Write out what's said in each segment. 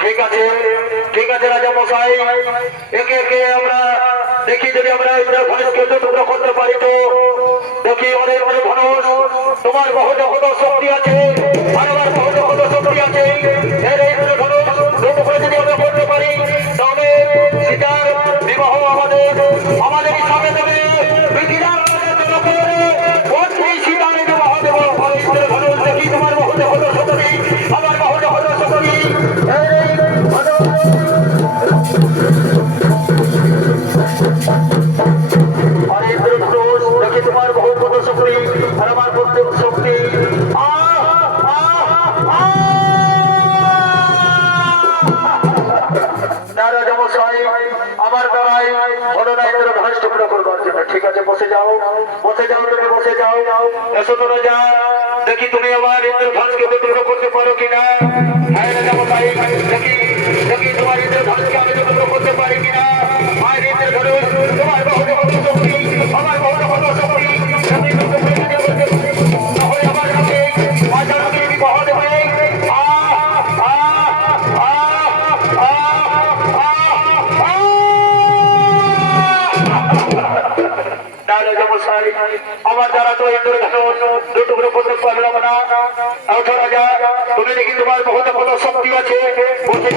ঠিক আছে ঠিক আছে রাজা মশাই একে একে আমরা দেখি যদি আমরা ধনুষকে টুকরো করতে পারি তো দেখি অনেক অনেক ধনুষ তোমার বহুত কত শক্তি আছে আর আমার বহুত কত শক্তি আছে এই ধনুষ টুকরো যদি আমরা করতে পারি তাহলে সীতার বিবাহ আমাদের আমাদেরই সামনে দেবে পৃথিবীর সীতার বিবাহ দেবো ধনুষ দেখি তোমার বহুত কত শক্তি আমার বহুত কত শক্তি তোমার বহুত কত শক্তি আর আমার প্রত্যেক শক্তি আমার দ্বারাই ঘটনায় ধনুষ টুকরো করবার জন্য ঠিক আছে বসে যাও তুমি বসে যাও এসো তো রাজা দেখি তুমি আবার ইন্দ্র ধনুষকে টুকরো করতে পারো কিনা হ্যাঁ রাজা মশাই দেখি তোমার ইন্দ্র ধনুষকে আমি টুকরো করতে পারি কিনা আর ইন্দ্র ধনুষ তোমার বহুত কত শক্তি আমার বহুত কত শক্তি আমার কাছে বাজার বিবাহ দেবে আমার দ্বারা তো ইন্দ্র টুকরো করতে পারলাম না রাজা তুমি দেখি তোমার বহুত কত শক্তি আছে বসে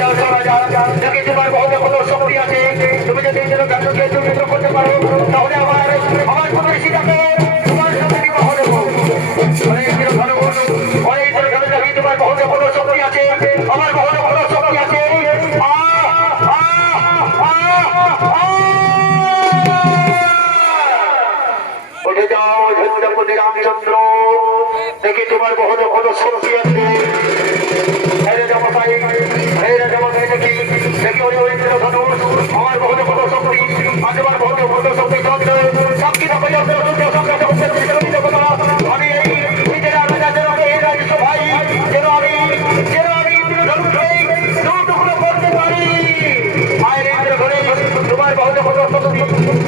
যাও রাজা দেখি তোমার বহুত কত শক্তি আছে তুমি যদি ইন্দ্র ধনুষকে টুকরো করতে পারো তাহলে আমার তোমার সীতাকে তোমার সাথে বিবাহ দেবো ইন্দ্র ধনুষ দেখি তোমার বহুত কত শক্তি আছে আমার বহুত কত শক্তি আছে উঠে যাও ঝঞ্ঝাপতি রামচন্দ্র দেখি তোমার বহুত কত শক্তি আছে দেখি ইন্দ্র ধনুষ আমার বহুত কত শক্তি আমার বহুত কত শক্তি সাক্ষী আমি এই নিজের ভাই যেন আমি ইন্দ্র ধনুষকে টুকরো করতে পারি মায়ের ইন্দ্র ধনুষ তোমার বহুত কত শক্তি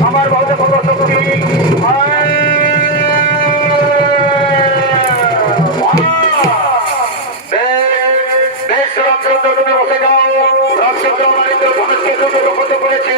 আমার বহুত কত শক্তি রামচন্দ্র তুমি বসে যাও রামচন্দ্র আমার ইন্দ্র ধনুষকে টুকরো করতে পেরেছে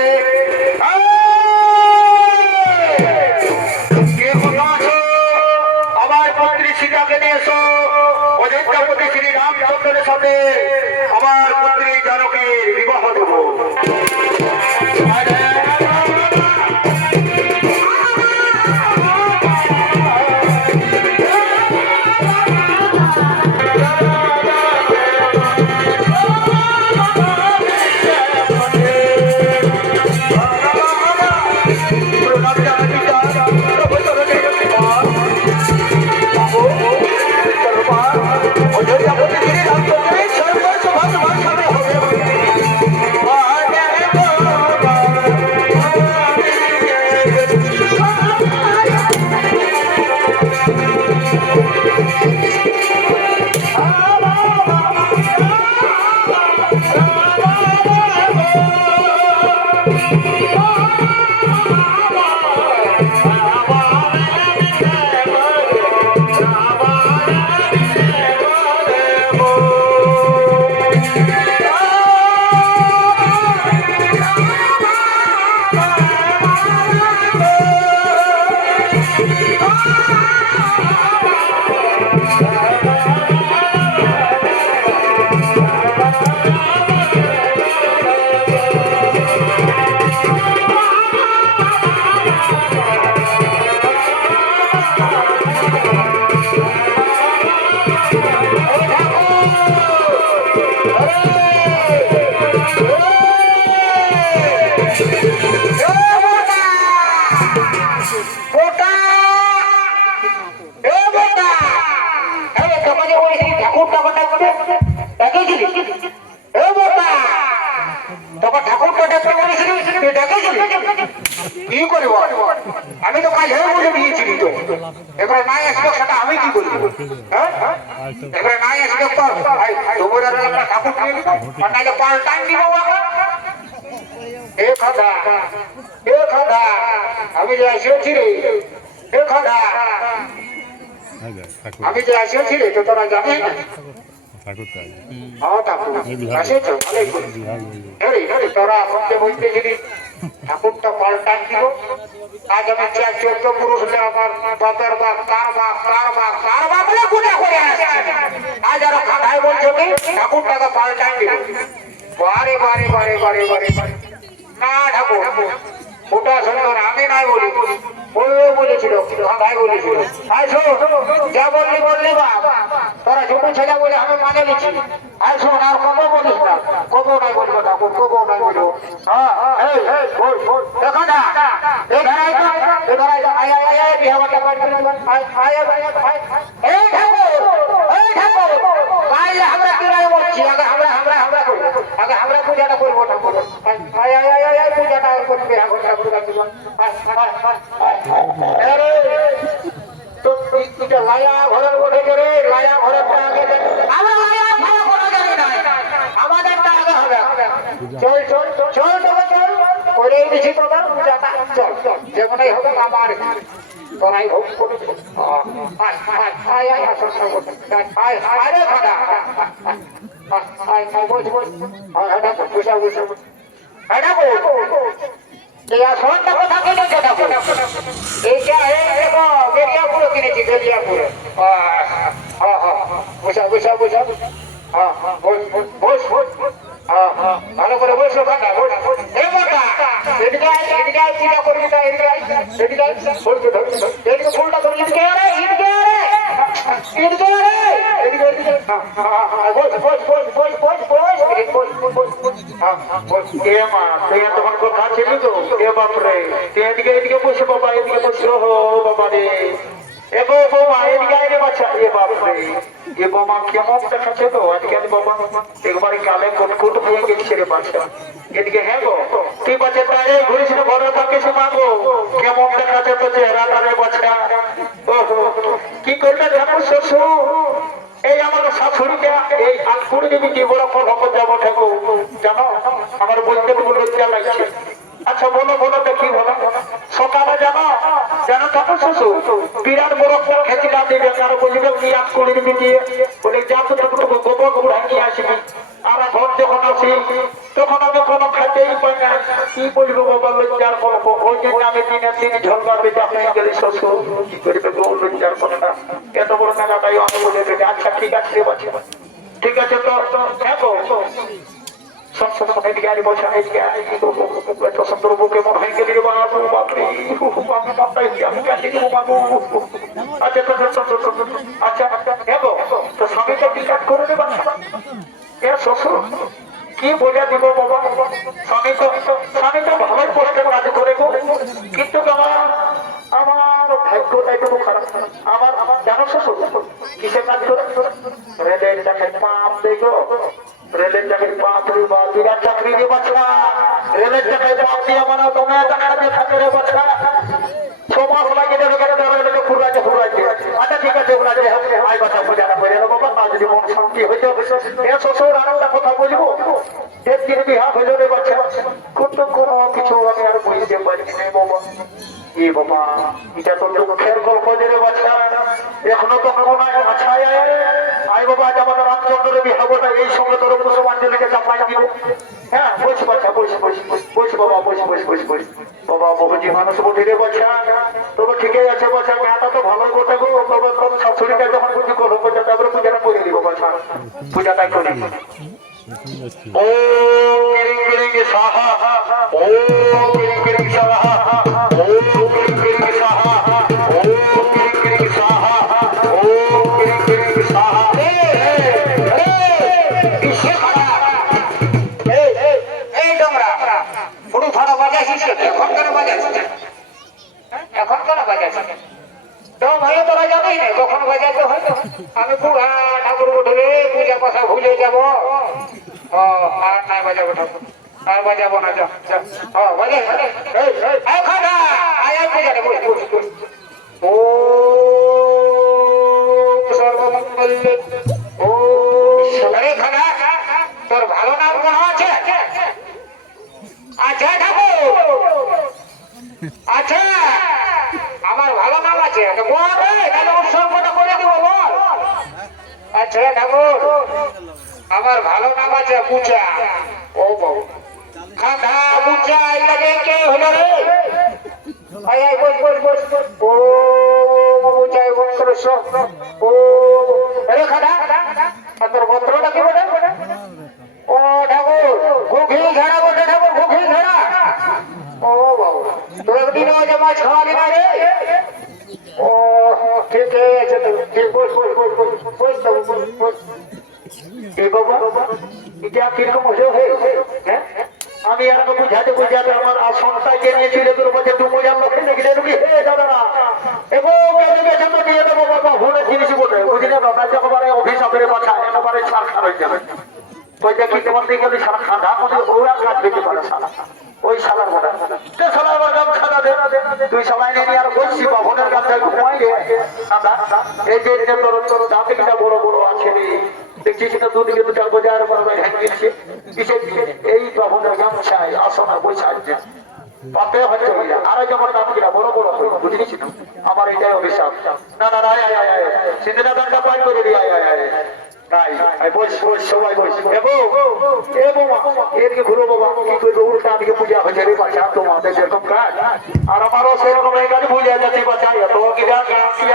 তখন ঠাকুরকে ডাকতে বলেছিলি, তুই ডেকেছিলি? কি করব? আমি তো কাজ হয়ে বলে দিয়েছিলি তো। এবারে নাই আসবে সেটা আমি কি করবো? হ্যাঁ, এবারে নাই আসবে তো তোমার একটা ঠাকুর দিয়ে দিব, আর নাইলে পাল্টাই দিব। এ খাদা, এ খাদা, আমি যে আসিয়েছি রে, এ খাদা, আমি যে আসিয়েছি রে, তো তোরা জানিস না? তোরা এখন যে বলতে যদি ঠাকুরটা পাল্টান দিল, আজ আমি 14 পুরুষ আমার বাপের বাপ, কার বাপ, কার বাপ, কার বাপ বলে গুণা করে আসছে। আজ আরো খাটাই বলছো কি ঠাকুরটাকে পাল্টান দিল। বারে বারে বারে বারে বারে না ঠাকুর, ওটা সুন্দর আমি নাই বলি, বলবে বলেছিল, ভাই বলেছিল। আইসো যা বললি বললি বাপ, তোরা ছোট ছেলে বলে আমি মানে নিচ্ছি। আইসো আর কব বলিস না, কব নাই বলবো ঠাকুর, কব নাই বলবো। হ্যাঁ দেখা না এধারাই তো, এধারাই আয় আয় আয় আয় বিহাবাটা পাই আয় আয় আয় এই ঠাকুর, এই ঠাকুর কাল আমরা কি নাই বলছি, আগে আমরা আমরা আমরা করব, আগে আমরা পূজাটা করব ঠাকুর। আয় আয় আয় আয় পূজাটা করব বিহাবাটা ঠাকুর কাছে। আরে তো এটা লায়া ঘরের ওঠে করে লায়া ঘরের আগে আমরা লায়া ভালো করা যাবে না, আমাদেরটা আগে হবে। চল চল চল তবে চল করে দিছি তোমার পূজাটা, চল চল যেমনই হবে আমার তোরাই হোক করে আয় আয় আয় আয় আয় আয় রে খাদা আয় আয় বস বস আয় বসা বসা এটা বল या फोन का কথা কইলো সেটা বল। এইটা দেখো বেরিয়াপুর কিনেছি, বেরিয়াপুর। হ্যাঁ হ্যাঁ বসা বসা বসা, হ্যাঁ হ্যাঁ বস বস বস, হ্যাঁ হ্যাঁ ভালো করে বসো কাকা, বস এই কাকা এদিকে এদিকে পূজা করবি, তা এদিকে এদিকে বলতে ধর এদিকে ফুলটা ধরে এদিকে আরে এদিকে আরে এদিকে আরে এদিকে এদিকে, হ্যাঁ হ্যাঁ বস বস বস বস বস বস বস বস বস, হ্যাঁ বস। এ মা তুই তখন কথা ছিল তো, এ বাপরে এদিকে এদিকে বসে বাবা, এদিকে বসে হো বাবা রে, এ বৌমা এদিকে আয় রে বাচ্চা, এ বাপরে এ বৌমা কেমন দেখাচ্ছে তো আজকে বাবা, একবারে গালে কুটকুট হয়ে গেছে রে বাচ্চা। এদিকে হ্যাঁ গো তুই বাচ্চা তাই ঘুরেছিল ঘরে থাকে সে মাগো, কেমন দেখাচ্ছে তো চেহারাটা রে বাচ্চা। ওহো কি করবে ঠাকুর শ্বশুর, এই আমার শাশুড়িকে এই আটকুড়ি দেবী কি বড় খবর যাবো ঠাকুর জানো, আমার বলতে লজ্জা লাগছে। আচ্ছা বলো বলো দেখি বলো, সকালে জানো জানো ঠাকুর শ্বশুর বিরাট বড় একটা খেচিলা দেবে, কারো বলবে কি আটকুড়ি দেবী দিয়ে বলে যা তো গোবর গুড়াই নিয়ে আসবি। আমরা ঘর যখন আসি তখন আমি কোনো খেতেই পাই না, কি বলবো বাবা লজ্জার গল্প। ওই জন্য আমি দিনের দিন ঝলবার বেজা হয়ে গেলি শ্বশুর, কি করবে গো লজ্জার কথা। এত বড় মেলাটাই আমি বলে দেবে। আচ্ছা ঠিক আছে ঠিক আছে তো হ্যাঁ গো এদিকে আরে বসা এদিকে এত সুন্দর বুকে মন হয়ে গেলি রে বাবু, বাপরে আমি কাছে দিব বাবু। আচ্ছা আচ্ছা আচ্ছা হ্যাঁ গো তো স্বামীকে টিকাট করে দেবা এ শ্বশুর, কি বোঝা দিব বাবা। স্বামী তো ভালোই পোস্টে কাজ করে গো, কিন্তু আমার ভাগ্যটা একটু খারাপ। আমার জানো শ্বশুর কিসের কাজ করে, রেলের চাকরি পাপ দেখো, রেলের চাকরি পাপ রে বা বিরাট চাকরি রে বাচ্চা, রেলের চাকরি পাপ দিয়ে মানে তোমার টাকা দিয়ে থাকে রে বাচ্চা। 6 মাস লাগে দেবে ফুরাইছে ফুরাইছে। আচ্ছা ঠিক আছে আয় বাচ্চা পূজাটা করে নেবো বাবা, যদি মন শান্তি হইতে এ শ্বশুর আর একটা কথা বলবো, একদিন বিহার হইল রে বাচ্চা, কিন্তু কোনো কিছু আমি আর বুঝতে পারি না বাবা। এ বাবা এটা তো দুঃখের গল্প যে রে বাচ্চা, এখনো তো মনে আচ্ছা আয় বাবা আজ আমাদের রামচন্দ্রের বিহাবটা এই সঙ্গে তোর পুষ্পাঞ্জলিকে চাপাই দিব। হ্যাঁ বস বাচ্চা বস বস বস বাবা বস বস বস বস বাবা, বহুজি মানুষ বটে রে বাচ্চা, তবে ঠিকই আছে বাচ্চা, মেয়েটা তো ভালো কথা গো, তবে তোর শাশুড়িটা যখন বুঝি করবো তারপরে পূজাটা করে দিব বাচ্চা, পূজাটাই করি। ও কিরিং কিরিং সাহা, ও কিরিং কিরিং সাহা, ও কিরিং কিরিং সাহা, ও কিরিং কিরিং সাহা, ও কিরিং কিরিং সাহা। এই ডোমরা পুরো ফাড়া বাজাইছিস এখন কেন বাজাইছিস, এখন কেন বাজাইছিস তো ভাই তোরা যাবেই না, কখন বাজাইতে হয়। আমি বুড়া ঠাকুর উঠলে পূজা কথা ভুলে যাবো, আর নাই বাজাবো ঠাকুর। আর বাজাবো না যা যা হ্যাঁ বাজে এই এই খাদা আয় আয় বাজারে বস বস বস ও সর্বমঙ্গল ও সরে খাদা তোর ভালো নাম কোন আছে আচ্ছা ঠাকুর আচ্ছা আমার ভালো নাম আছে বল তাহলে উৎসর্গটা করে দেবো বল আচ্ছা ঠাকুর আমার ভালো নাম আছে পূজা ও বউ খাদা পূজা লাগে কে হলো রে আয় আয় বস বস বস ও পূজা গোত্র ও আরে খাদা তোর গোত্রটা কি বলে ও ঠাকুর ঘুঘি ঘেরা বটে ঠাকুর ঘুঘি ঘেরা ও বাবু তো একদিন ওই যে মাছ খাওয়াবি না রে ও ঠিক আছে ঠিক বস বস বস বস বস বস বস এ বাবা এটা কিরকম হয়ে হ্যাঁ আমি আর বুঝাতে বুঝাতে আমার সন্তানকে নিয়েছিল তোর মধ্যে দু মজার লোক দেখলে রুগী হে দাদা এবং এডুকেশন দিয়ে দেবো বাবা ভুলে জিনিস বলে বুঝলে না যখন অফিসারের বাচ্চা একেবারে ছাড় খার হয়ে যাবে ওই দেখি তোমার দিকে গেলে সারা খাঁদা আমাদের ওরা কাজ পেতে পারে সারা ওই সালার মোটা সালার বাগান খাদা দে তুই সবাই নিয়ে আর বসছি বাবনের কাছে ঘুমাই রে দাদা এই যে তোর তোর দাঁতে কিটা বড় বড় আছে রে দেখছিস না 2 কিলোমিটার বাজার পর হ্যাঁ গেছে কিসে এই বাবনের গামছায় আসনা বসে আছে পাপে হচ্ছে আর যখন দাম কিনা বড় বড় বুঝলিস না আমার এটাই অভিশাপ না না আয় আয় আয় সিন্ধুরা দানটা পাই করে দি আয় আয় আয় তাই আই বস বস সবাই বস এদিকে ঘুরো বাবা কি করবো উল্টা দিকে পূজা হচ্ছে রে বাচ্চা তোমাদের যেরকম কাজ আর আমারও সেরকম এই কাজ বুঝে যাচ্ছে বাচ্চা এত কি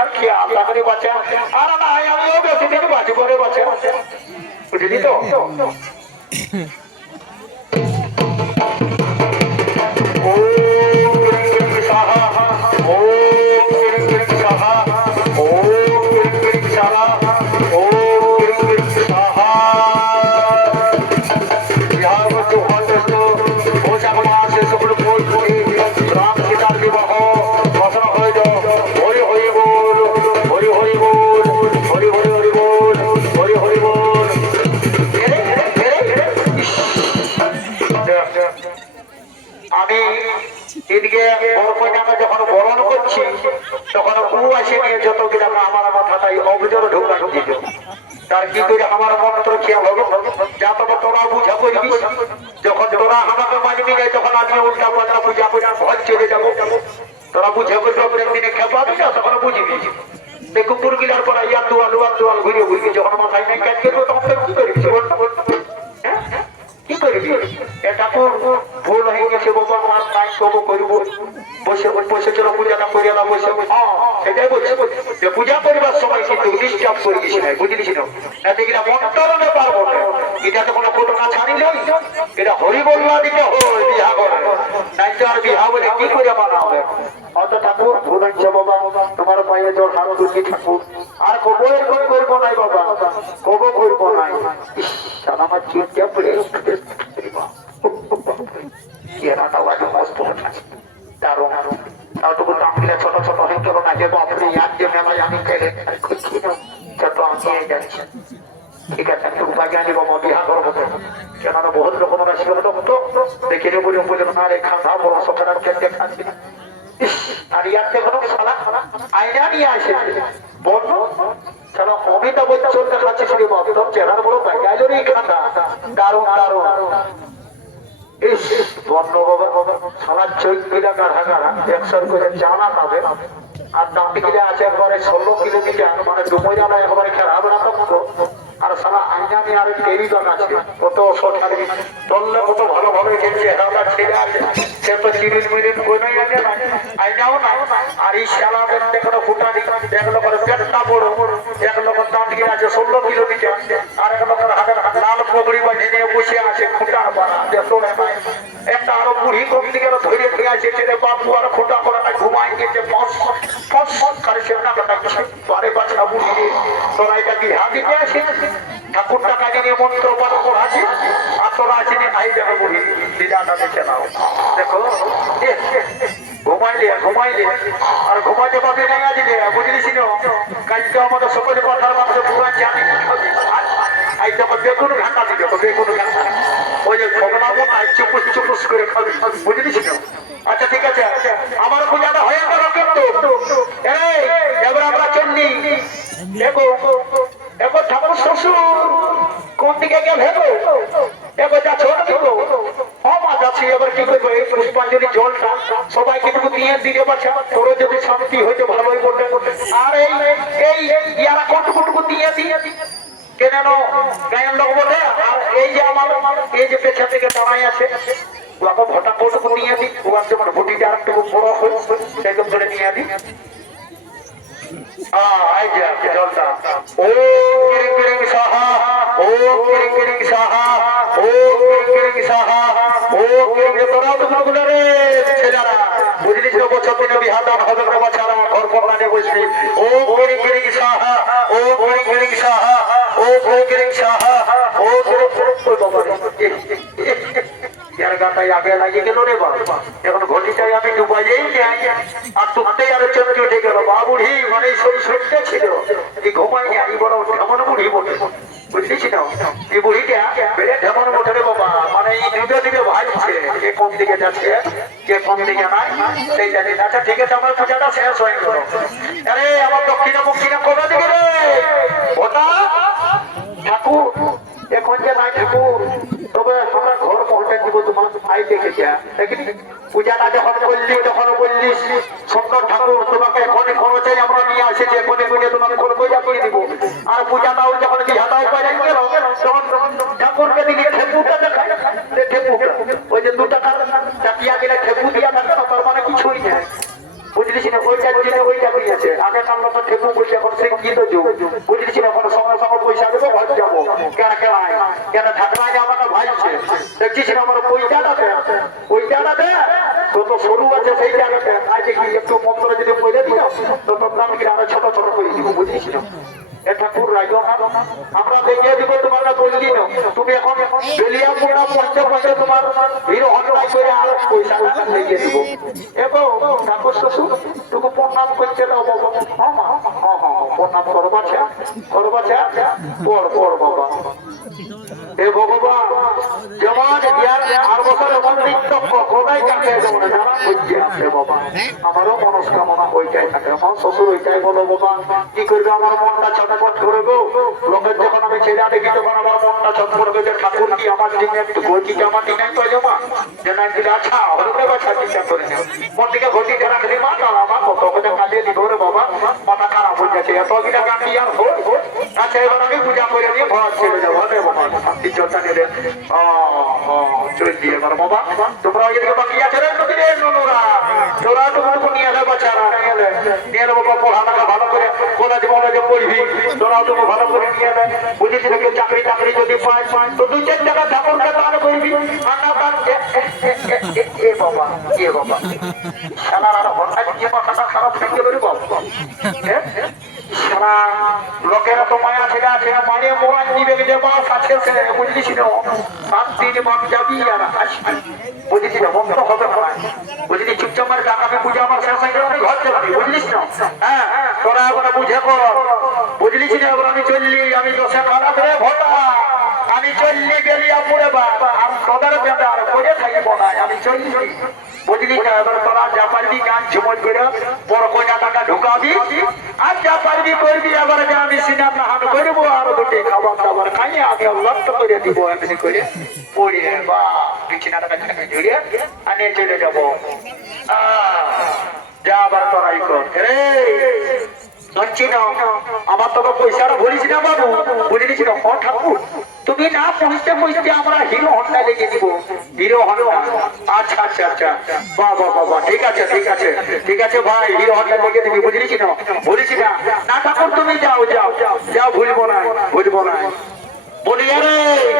আর খেয়াল তাকে বাচ্চা আর না আমিও বেশি দিন বাঁচি করে বাচ্চা বুঝলি তো ও সাহা ও সাহা ও সাহা ও আমি এদিকে বড় কন্যাকে যখন বরণ করছি তখন বউ আসে নিয়ে যত কিনা আমার মাথাটাই অভিযোগ ঢোকা ঢুকিত তার কি করে আমার মন্ত্র খেয়াল হবে যা তবে তোরা বুঝা করবি যখন তোরা আমাকে মানবি নাই তখন আমি উল্টা পাল্টা পূজা করে ভয় চলে যাবো তোরা বুঝে করবি একদিনে খেপাবি না তখন বুঝবি কুকুর গিলার পর ইয়ার দুয়াল ঘুরিয়ে ঘুরবি যখন মাথায় নাই কাজ করবো তখন কি করবি কি করবি এটা তো ভুল হয়ে গেছে বাবা আমার তাই কব করবো বসে বসে চলো পূজাটা করিয়া না বসে সেটাই বলছি যে পূজা করিবার সময় কিন্তু ডিস্টার্ব করে দিছি নাই বুঝলিস না এতে কিনা মন্ত্রণে পারবো না এটাতে কোনো ঘটনা ছাড়িল এটা হরি বললা দিকে হয় বিহা করে নাই তো আর বিহা বলে কি করে মানা হবে অত ঠাকুর ভুল হচ্ছে বাবা তোমার পায়ে জল হাত তুলছি ঠাকুর আর কবর করবো নাই বাবা কবর করবো নাই আমার চিন্তা পড়ে ছোট ছোট হয়ে গেল না যে বাপরে আমি ছোট আমি যাচ্ছি ঠিক আছে আমি উপায় জানি বাবা বিহা করবো কেননা বহুত রকমের ছিল দেখে বলে বলে না রে খাওয়া বড় সকাল খেতে খাচ্ছি আর ইয়াতে কোনো সালা আয়না নিয়ে আসে বলবো চলো অমিতাভ বচ্চন দেখাচ্ছে শুধু বাপ তোর চেহারা বড় পাই গেল রে খান্দা দারুণ দারুণ ইস বন্ধ বাবা সালার চৈত্রিকা গাড়া গাড়া 100 করে জানা পাবে আর দাঁতি কিনে আছে একবারে 16 কিলোমিটার মানে ডুমোজালা একবারে খেলাবে না তো আর সালা আইনানি আর টেরি বাগ আছে কত সরকারি বললে কত ভালো ভালো খেলছে হেরাটা ছেড়ে আছে সে তো চিরিল মিরিল কোনাই আছে না আইনাও না আর এই শালা দেখতে কোনো ফুটা দিক দেখলো করে পেটটা বড় দেখলো করে দাঁত কিনে আছে 16 কিলোমিটার আর এক লোকের হাতে লাল পগড়ি বাঁধে নিয়ে বসে আছে ফুটা বাড়া দেখো না একটা আরো বুড়ি কবি দিকে ধরে ফিরে আছে ছেলে বাপু আর ফুটা করা ঘুমাই গেছে পস করে সে না কথা বারে বাচ্চা বুড়ি তোরা এটা কি হাত দিতে আসে ঠাকুর টাকা নিয়ে মন্ত্র পাঠ করাছি আর তোরা আছে আই দেখো বুড়ি দিদাটা দেখে নাও দেখো ঘুমাইলে আর ঘুমাইতে পারবি না দিলে বুঝলিস কালকে আমাদের সকলে কথার মানুষের পুরা জানি আই যখন বেগুন ঘাটা দিবে বেগুন ঘাটা ওই যে ভগবান আই চুপুস চুপুস করে খাবে বুঝলি ছিল আচ্ছা ঠিক আছে আমার পূজাটা হয়ে গেল কিন্তু এবার আমরা চললি দেখো এবার ঠাকুর শ্বশুর কোন দিকে গেল হেবো এবার যা ছোট দিব মা যাচ্ছি এবার কি করবো এই পুষ্পাঞ্জলি জলটা সবাইকে একটু দিয়ে দিলে বাচ্চা তোরও যদি শান্তি হইতে ভালোই বলতে আর এই ইয়ারা কটুকুটুকু দিয়ে কেন গায়ন লোক বলে আর এই যে আমার এই যে পেছন থেকে দাঁড়াই আছে ওকে ভোটা কোটুকু নিয়ে দিই ওর যেমন ভুটিটা আর একটু বড় হয় সেরকম করে নিয়ে দিই এই যে জলটা ও কিরিং কিরিং সাহা ও কিরিং কিরিং সাহা ও কিরিং কিরিং সাহা ও কিরিং তোরা তো গুলো রে ছেলেরা বুঝলি ছিল বছর দিনে বিহাদান হবে রে বাচ্চারা ঘর করলানে বসবি ও কিরিং কিরিং সাহা ও কিরিং কিরিং সাহা ও কিরিং কিরিং সাহা ও ওই বাবা यार गाता आगे लगे गलो रे बाबा এখন ঘটিটাই আমি ডুবাইই নাই আর তুকতে আর চমকে উঠে গেল বাবুড়ি মানে সব সত্যি ছিল এই ঘুমাই আই বড় ঢমন বুড়ি বটে বুঝছিস না এই বুড়িটা বেড়ে ঢমন বটে রে বাবা মানে এই দুটো দিকে ভাই ছে কে কোন দিকে যাচ্ছে কে কোন দিকে নাই সেই জানি না আচ্ছা ঠিক আছে আমার পূজাটা শেষ হয়ে গেল আরে আমার দক্ষিণা কোথা দিকে রে ওটা ঠাকুর এখন যে নাই ঠাকুর তবে আমরা ঘর পৌঁছে দিব তোমার ভাই দেখেছে পূজাটা যখন করলি তখন বললিস সুন্দর ঠাকুর তোমাকে এখনই খরচে আমরা নিয়ে আসেছি এখনই বুঝে তোমাকে ঘর পূজা করে দিব আর পূজাটাও যখন বিহাদাও করে গেল তখন ঠাকুরকে দিকে ঠেপুটা দেখায় ওই যে 2 টাকার চাকিয়া গেলে ঠেপু দিয়া থাকে তার মানে কিছুই নেই বুঝলিস না ওইটার জন্য ওইটা করিয়াছে আগে কাল তো ঠেপু বসে এখন সে কি তো যুগ বুঝলিস না কোনো সঙ্গে সঙ্গে পয়সা দেবো ঘর যাবো কেন কেন ঠাকুরাই আমার ভাইছে দেখছিস না আমার ওইটা দে কত সরু আছে সেই জায়গাতে আজ কি একটু মন্ত্র যদি পড়ে দিও তো প্রোগ্রাম কি আরো ছোট ছোট করে দিব বুঝলিস না ঠাকুর রাজো আমরা দেখিয়ে দিব তোমার না বললি না তুমি এখন বেলিয়া পুরা পঞ্চে পঞ্চে তোমার হিরো হন্ডাই করে আর পয়সা দেখিয়ে দিব এবং ঠাকুর শ্বশুর তুমি প্রণাম করতে দাও বাবা প্রণাম করবাছে পর বাবা এ ভগবান যেমন আর বছর এমন নিত্য কখনোই কাছে যেমন জানা বুঝতে আসে বাবা আমারও মনস্কামনা ওইটাই থাকে আমার শ্বশুর ওইটাই বলো বাবা কি করবে আমার মনটা ছটফট করবে লোকের যখন আমি ছেলে দেখি তখন আমার মনটা ছট করবে যে ঠাকুর কি আমার দিনে একটু ঘটিটা আমার দিনে পাই যাবা যে না দিলে আচ্ছা হরুকে বাচ্চা চিন্তা করে নেও মন থেকে ঘটিটা রাখলে মা না আমার কত কথা কাটিয়ে দিব রে বাবা মাথা খারাপ হয়ে যাচ্ছে এত কিটা কাটি আর হোক আচ্ছা এবার আমি পূজা করে দিয়ে ঘর ছেড়ে যাবো রে বাবা শান্তি চর্চা নিলে চল দিয়ে এবার বাবা তোমরা এদিকে বাকি আছে রে নদীরে নোরা তোরা তো নিয়ে এলে বাচ্চারা নিয়ে এলে বাবা পড়ালেখা ভালো করে কলেজ মলেজে পড়বি তোরাও তো ভালো করে নিয়ে এলে বুঝেছি নাকি চাকরি যদি পাই তো 2-4 টাকা ঠাকুরকে দান করবি আনা দান এ বাবা সারা হঠাৎ গিয়ে মাথাটা খারাপ হয়ে গেল রে বাবা সারা লোকেরা তো মায়া ছেড়ে আছে মানে মোড়া নিবে যে বাস আছে বুঝলিস না 7 দিন মান যাবি আর আসবি বুঝেছি না বন্ধ হবে না বুঝলি চুপচাপ টাকা পূজা আমার শেষ হয়ে গেল আমি ঘর যাবি বুঝলিস না হ্যাঁ তোরা এখন বুঝে কর বুঝলিস না এবার আমি চললি আমি দোষে খারাপ রে ভোটা আমি চললি বেলিয়া পড়ে আর তোদের বেঁধে আর পড়ে থাকব না আমি চললি বুঝলি না এবার তোরা যা পারবি গান ঝুমজ করে বড় কয়না টাকা ঢুকাবি আর যা পারবি করবি এবার যে আমি সিনার নাহান করবো আর 2টি খাবার দাবার খাইয়ে আমি লক্ষ করে দিব এমনি করে পড়িয়ে বা বিছানা টাকা জড়িয়ে আনে চলে যাবো যা আবার তোরাই কর রে আমার তোকে পয়সাটা বলিস না বাবু বুঝলিস না ঠাকুর তুমি না পৌঁছতে আমরা হিরো হন্ডা লেগে দিব হিরো হন্ডা আচ্ছা বাবা ঠিক আছে ভাই হিরো হন্ডা লেগে দিবি বুঝলিস না বলিস না